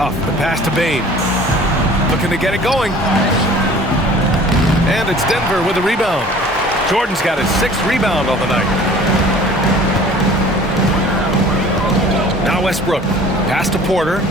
Huff, the pass to Bain. Looking to get it going. And it's Denver with a rebound. Jordan's got his 6th rebound on the night. Now Westbrook. Pass to Porter.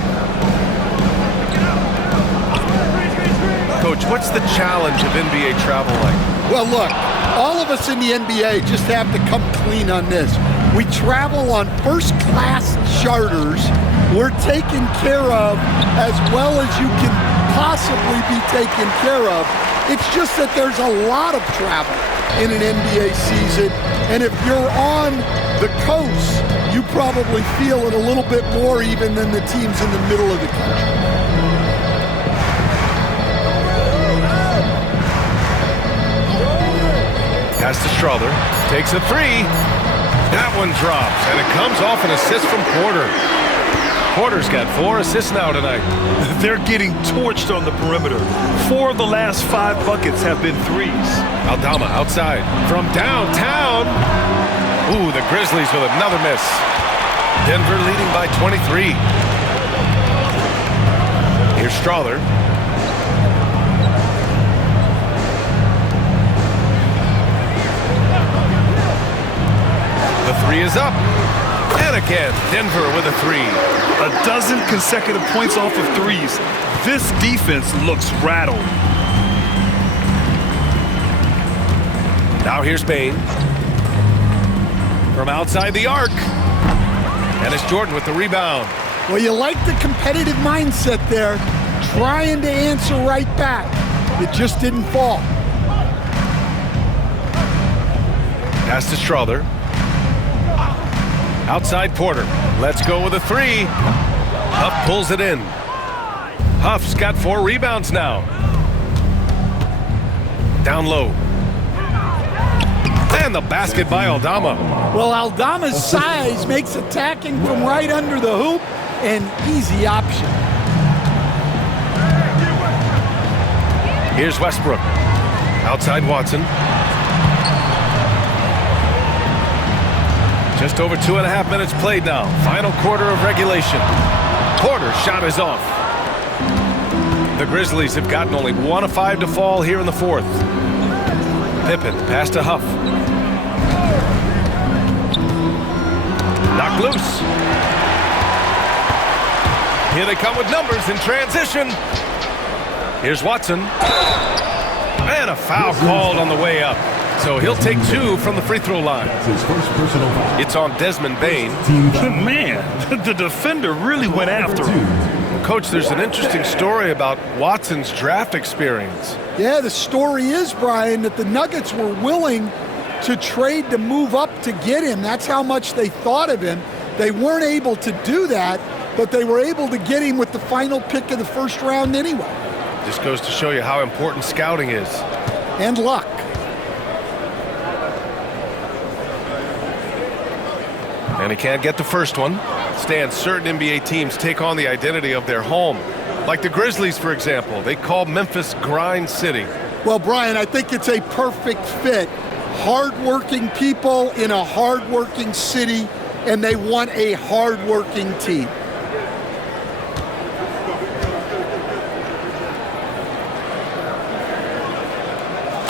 Coach, what's the challenge of NBA travel like? Well, look, all of us in the NBA just have to come clean on this. We travel on first-class charters. We're taken care of as well as you can possibly be taken care of. It's just that there's a lot of travel in an NBA season, and if you're on the coast, you probably feel it a little bit more even than the teams in the middle of the country. Pass to Strother, takes a 3. That one drops, and it comes off an assist from Porter. Porter's got 4 assists now tonight. They're getting torched on the perimeter. 4 of the last 5 buckets have been threes. Aldama outside from downtown. Ooh, the Grizzlies with another miss. Denver leading by 23. Here's Strother. The 3 is up. And again, Denver with a 3. A dozen consecutive points off of threes. This defense looks rattled. Now here's Bain. From outside the arc. And it's Jordan with the rebound. Well, you like the competitive mindset there, trying to answer right back. It just didn't fall. Pass to Strother. Outside Porter. Let's go with a 3. Huff pulls it in. Huff's got 4 rebounds now. Down low. And the basket by Aldama. Well, Aldama's size makes attacking from right under the hoop an easy option. Here's Westbrook. Outside Watson. Just over 2.5 minutes played now. Final quarter of regulation. Porter's shot is off. The Grizzlies have gotten only 1 of 5 to fall here in the 4th. Pippen, pass to Huff. Knocked loose. Here they come with numbers in transition. Here's Watson. And a foul called on the way up. So he'll take 2 from the free throw line. It's on Desmond Bain. Man, the defender really went after him. Coach, there's an interesting story about Watson's draft experience. Yeah, the story is, Brian, that the Nuggets were willing to trade to move up to get him. That's how much they thought of him. They weren't able to do that, but they were able to get him with the final pick of the 1st round anyway. Just goes to show you how important scouting is. And luck. And he can't get the first one. Stan, certain NBA teams take on the identity of their home. Like the Grizzlies, for example. They call Memphis Grind City. Well, Brian, I think it's a perfect fit. Hard-working people in a hard-working city, and they want a hard-working team.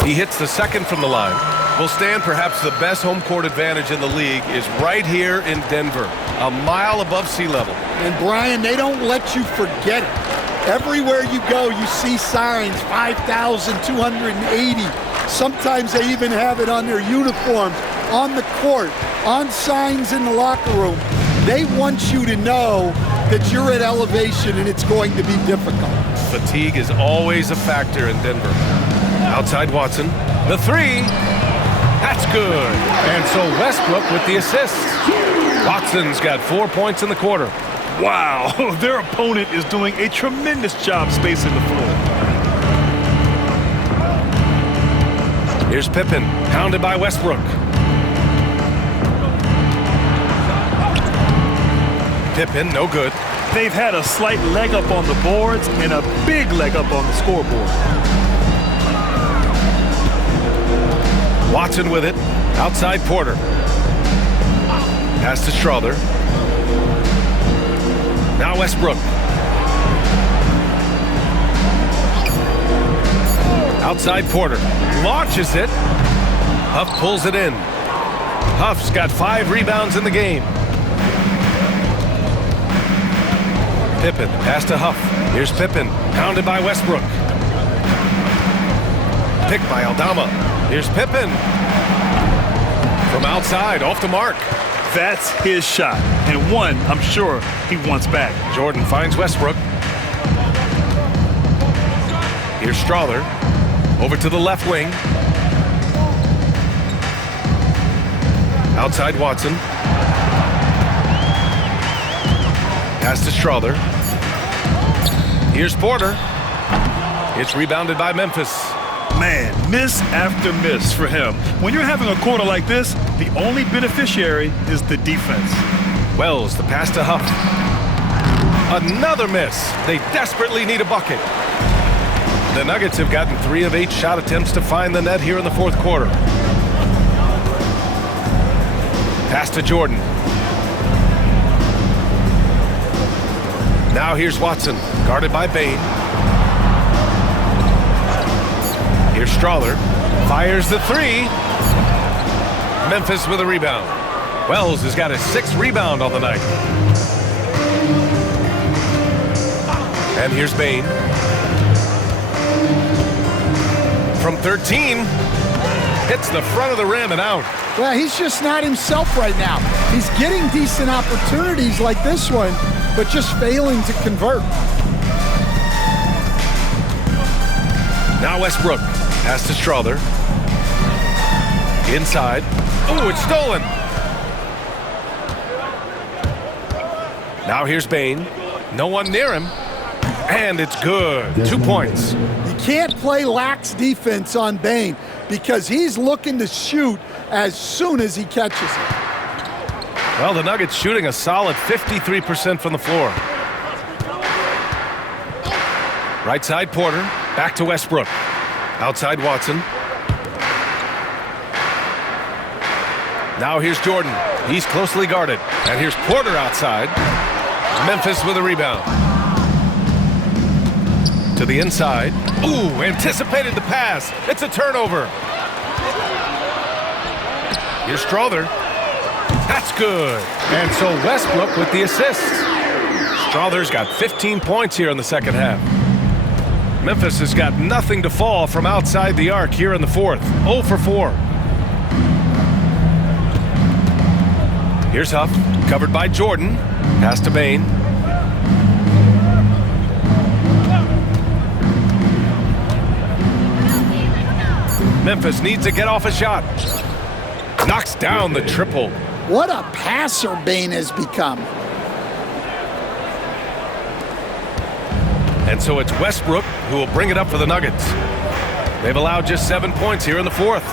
He hits the 2nd from the line. Well, Stan, perhaps the best home court advantage in the league is right here in Denver, a mile above sea level. And, Brian, they don't let you forget it. Everywhere you go, you see signs, 5,280. Sometimes they even have it on their uniforms, on the court, on signs in the locker room. They want you to know that you're at elevation and it's going to be difficult. Fatigue is always a factor in Denver. Outside Watson, the 3. That's good. And so Westbrook with the assist. Watson's got 4 points in the quarter. Wow, their opponent is doing a tremendous job spacing the floor. Here's Pippen, pounded by Westbrook. Pippen, no good. They've had a slight leg up on the boards and a big leg up on the scoreboard. Watson with it. Outside Porter. Pass to Strother. Now Westbrook. Outside Porter. Launches it. Huff pulls it in. Huff's got 5 rebounds in the game. Pippen, pass to Huff. Here's Pippen, pounded by Westbrook. Picked by Aldama. Here's Pippen. From outside, off the mark. That's his shot, and one I'm sure he wants back. Jordan finds Westbrook. Here's Strawther. Over to the left wing. Outside Watson. Pass to Strawther. Here's Porter. It's rebounded by Memphis. Man, miss after miss for him. When you're having a quarter like this, the only beneficiary is the defense. Wells, the pass to Huff. Another miss. They desperately need a bucket. The Nuggets have gotten 3 of 8 shot attempts to find the net here in the fourth quarter. Pass to Jordan. Now here's Watson, guarded by Bane. Here's Strawther. Fires the 3. Memphis with a rebound. Wells has got his 6th rebound on the night. And here's Bane. From 13. Hits the front of the rim and out. Well, he's just not himself right now. He's getting decent opportunities like this one, but just failing to convert. Now Westbrook. Pass to Strawther. Inside. Oh, it's stolen. Now here's Bane. No one near him. And it's good. 2 points. You can't play lax defense on Bane because he's looking to shoot as soon as he catches it. Well, the Nuggets shooting a solid 53% from the floor. Right side Porter. Back to Westbrook. Outside Watson. Now here's Jordan. He's closely guarded. And here's Porter outside. Memphis with a rebound. To the inside. Ooh, anticipated the pass. It's a turnover. Here's Strawther. That's good. And so Westbrook with the assists. Strawther's got 15 points here in the second half. Memphis has got nothing to fall from outside the arc here in the fourth. 0 for 4. Here's Huff, covered by Jordan. Pass to Bane. Memphis needs to get off a shot. Knocks down the triple. What a passer Bane has become. And so it's Westbrook who will bring it up for the Nuggets. They've allowed just 7 points here in the fourth.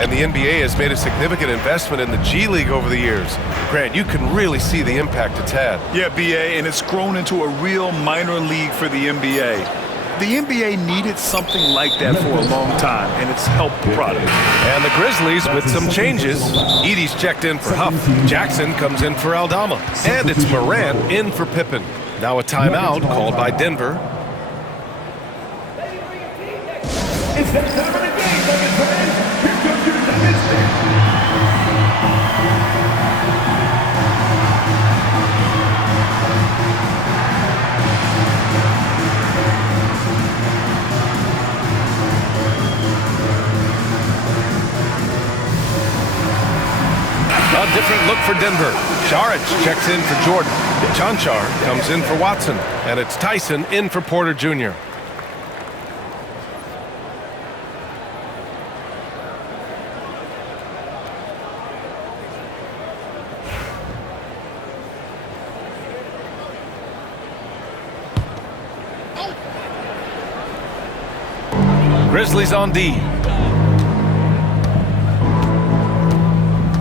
And the NBA has made a significant investment in the G League over the years. Grant, you can really see the impact it's had. Yeah, BA, and it's grown into a real minor league for the NBA. The NBA needed something like that for a long time, and it's helped the product. And the Grizzlies with some changes. Edie's checked in for Huff. Jackson comes in for Aldama. And it's Morant in for Pippen. Now a timeout called by Denver. It's that time of the game, Nuggets fans. Here comes your Nuggets team. A different look for Denver. Šarić checks in for Jordan. Cancar comes in for Watson. And it's Tyson in for Porter Jr. Grizzlies on D.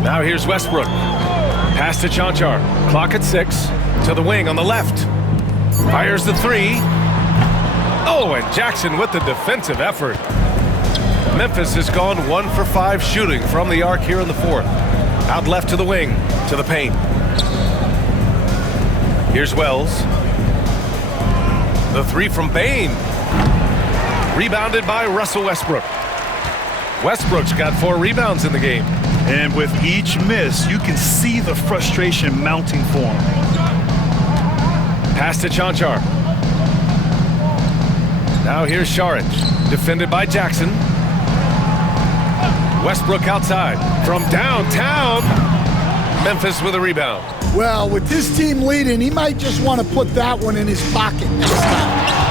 Now here's Westbrook. Pass to Cancar. Clock at 6. To the wing on the left. Fires the 3. Oh, and Jackson with the defensive effort. Memphis has gone 1 for 5 shooting from the arc here in the fourth. Out left to the wing. To the paint. Here's Wells. The three from Bain. Rebounded by Russell Westbrook. Westbrook's got 4 rebounds in the game. And with each miss, you can see the frustration mounting for him. Pass to Chanchar. Now here's Saric. Defended by Jackson. Westbrook outside. From downtown. Memphis with a rebound. Well, with this team leading, he might just want to put that one in his pocket next time.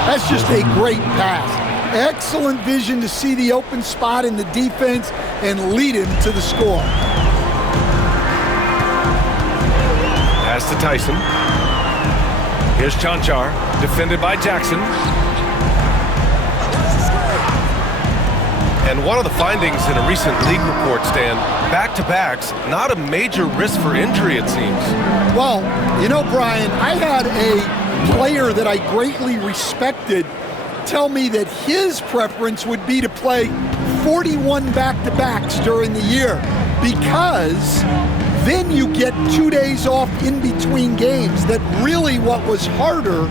That's just a great pass. Excellent vision to see the open spot in the defense and lead him to the score. Pass to Tyson. Here's Chanchar, defended by Jackson. And one of the findings in a recent league report, Stan, back-to-backs, not a major risk for injury, it seems. Well, you know, Brian, I had a player that I greatly respected tell me that his preference would be to play 41 back-to-backs during the year because then you get 2 days off in between games. That really what was harder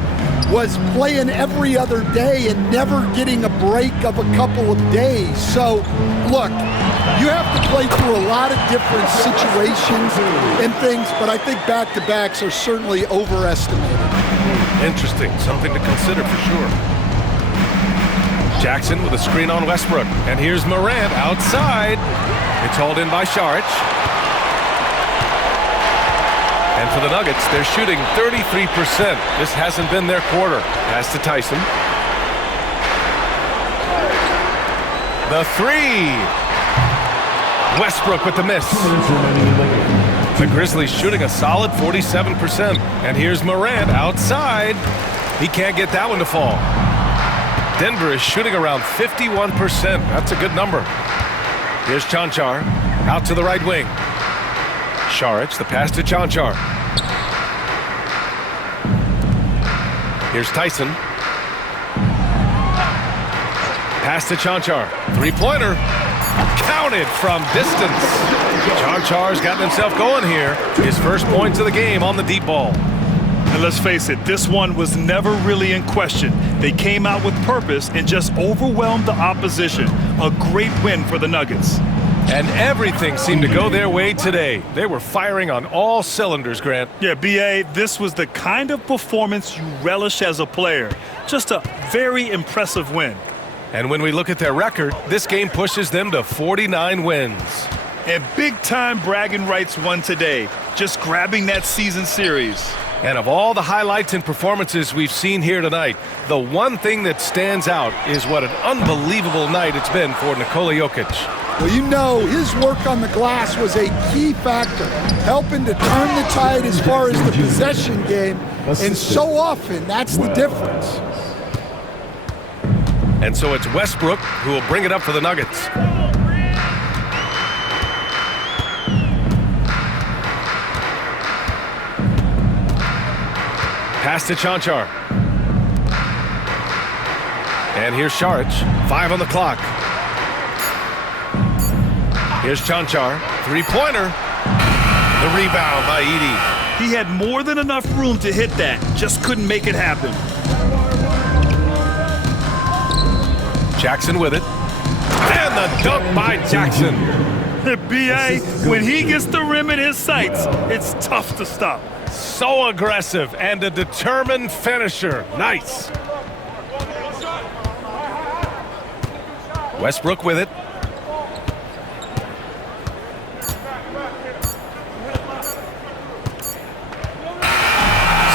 was playing every other day and never getting a break of a couple of days. So, look, you have to play through a lot of different situations and things, but I think back-to-backs are certainly overestimated. Interesting, something to consider for sure. Jackson with a screen on Westbrook. And here's Morant outside. It's hauled in by Saric. And for the Nuggets, they're shooting 33%. This hasn't been their quarter. Pass to Tyson. The three. Westbrook with the miss. The Grizzlies shooting a solid 47%. And here's Morant outside. He can't get that one to fall. Denver is shooting around 51%. That's a good number. Here's Chanchar out to the right wing. Saric, the pass to Chanchar. Here's Tyson. Pass to Chanchar. Three-pointer. Counted from distance. Chanchar's gotten himself going here. His first points of the game on the deep ball. And let's face it, this one was never really in question. They came out with purpose and just overwhelmed the opposition. A great win for the Nuggets. And everything seemed to go their way today. They were firing on all cylinders, Grant. Yeah, B.A., this was the kind of performance you relish as a player. Just a very impressive win. And when we look at their record, this game pushes them to 49 wins. And big-time bragging rights won today, just grabbing that season series. And of all the highlights and performances we've seen here tonight, the one thing that stands out is what an unbelievable night it's been for Nikola Jokic. Well, you know, his work on the glass was a key factor, helping to turn the tide as far as the possession game, and so often that's the difference. And so it's Westbrook who will bring it up for the Nuggets. Pass to Chanchar. And here's Saric. 5 on the clock. Here's Chanchar. Three-pointer. The rebound by Edey. He had more than enough room to hit that. Just couldn't make it happen. Jackson with it. And the dunk by Jackson. B.A., when he gets the rim in his sights, it's tough to stop. So aggressive and a determined finisher. Nice. Westbrook with it.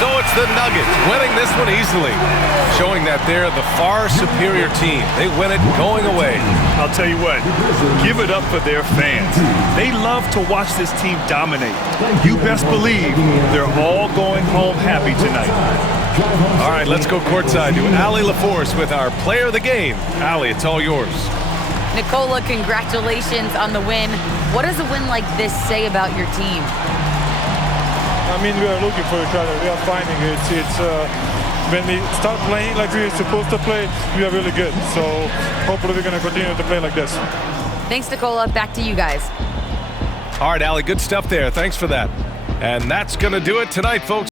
So it's the Nuggets winning this one easily, showing that they're the far superior team. They win it going away. I'll tell you what, give it up for their fans. They love to watch this team dominate. You best believe they're all going home happy tonight. All right, let's go courtside to Allie LaForce with our player of the game. Allie, it's all yours. Nikola, congratulations on the win. What does a win like this say about your team? I mean, we are looking for each other. We are finding it. When we start playing like we're supposed to play, we are really good. So hopefully we're going to continue to play like this. Thanks, Nikola. Back to you guys. All right, Allie, good stuff there. Thanks for that. And that's going to do it tonight, folks.